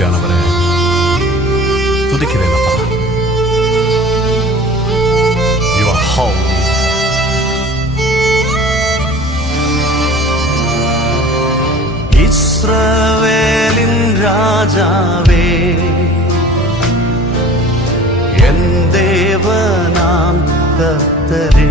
ஆவியானவரே துதிக்கிறேன் அப்பா. யூ ஆர் holy இஸ்ரவேலின் ராஜாவே என் தேவனாம் கத்தரே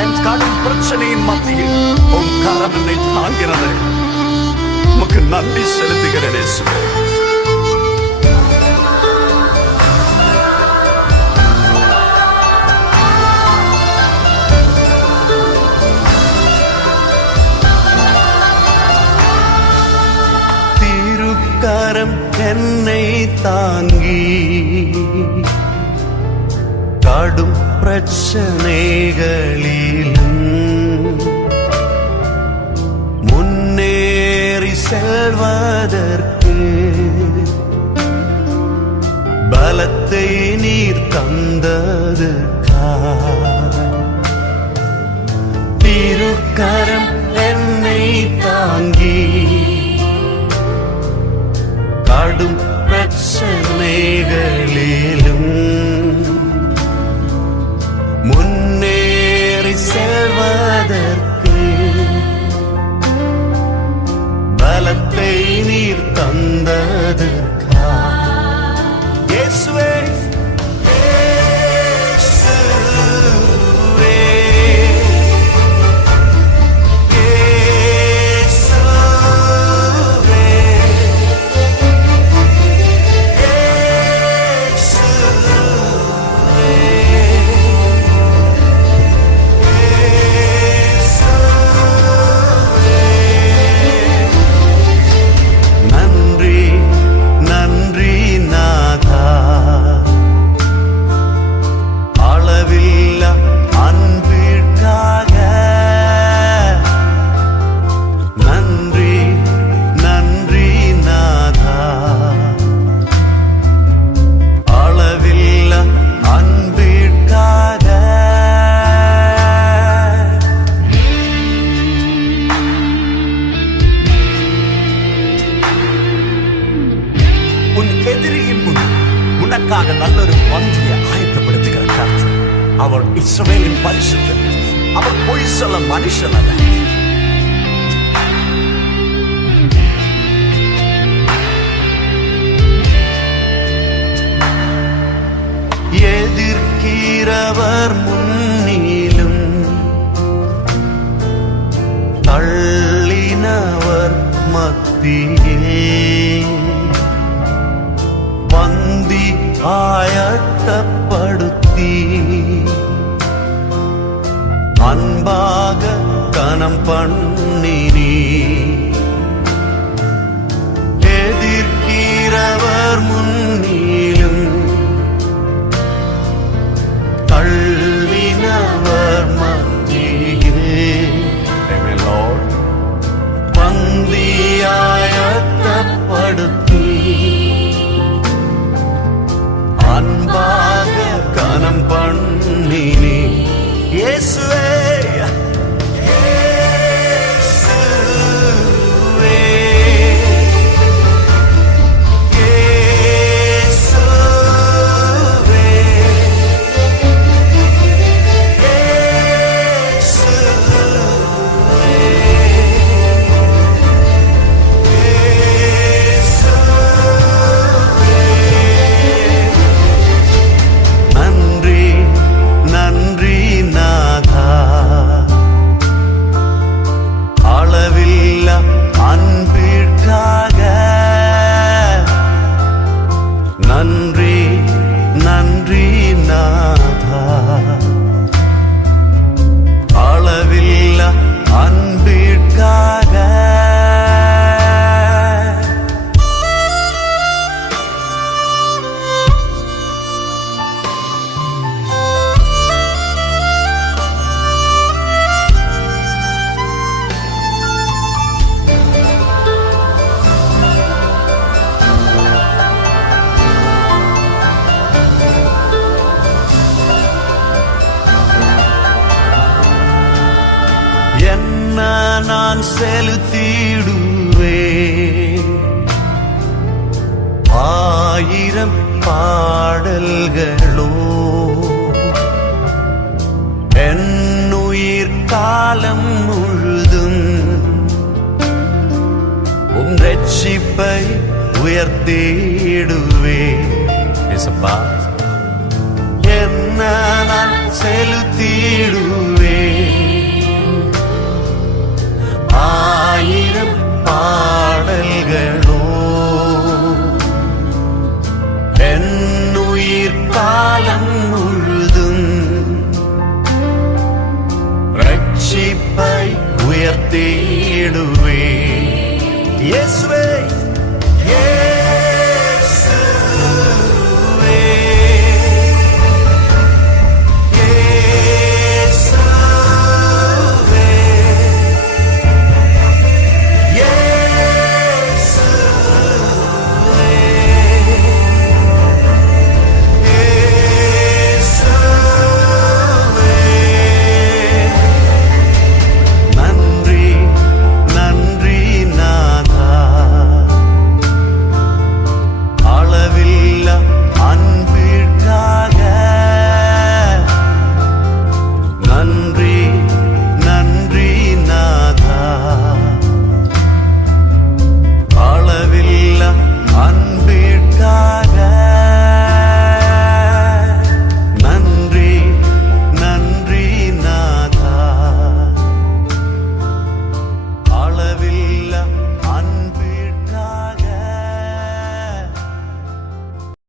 என் கடும் பிரச்சனையின் மத்தியில் உன் கரம் என்னை தாங்கிறது உமக்கு நன்றி செலுத்துகிறேன் இயேசுவே. திருக்கரம் என்னை தாங்கி கடும் பிரச்சனைகளிலும் முன்னேறி செல்வதற்கு பலத்தை நீர் தந்ததுக்காய். திருக்கரம் பலத்தை நீர் தந்தது. எதிரியின் முன் உனக்காக நல்லொரு பந்தியை ஆயத்தப்படுத்துகிற கர்த்தர். அவர் இஸ்ரவேலின் பரிசுத்தர். அவர் பொய் சொல்ல மனுஷன் அல்ல. ஆயத்தப்படுத்தி அன்பாக கணம் பண்ண. நான் செலுத்திடுவேன். ஆயிரம் பாடல்களோ என்னுயிர் காலம் முழுதும் உம் ரட்சிப்பை உயர்த்திடுவேன். இயேசப்பா என்ன நான் செலுத்திடுவேன். ஆயிரம் பாடல்களோ. என்னுயிர் காலம் முழுதும் ரட்சிப்பை உயர்த்திடுவே இயேசுவே